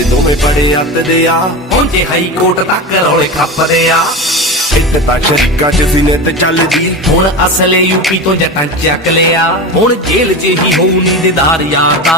ਤੇ ਦੋਵੇਂ ਬੜੇ ਅੱਤਦੇ ਆ, ਪਹੁੰਚੇ ਹਾਈ ਕੋਰਟ ਤੱਕ ਰੌਲੇ ਖੱਪਦੇ ਆ। ਇੱਥੇ ਤਾਂ ਸ਼ਰੀਕਾਂ ਚ ਸੀਨੇ ਤੇ ਚੱਲਦੀ, ਹੁਣ ਅਸਲੇ ਯੂਪੀ ਤੋਂ ਜੱਟਾਂ ਚੱਕ ਲਿਆ, ਹੁਣ ਜੇਲ੍ਹ 'ਚ ਹੀ ਹੋਊ ਨੀਂਦਦਾਰ ਯਾਰ ਦਾ।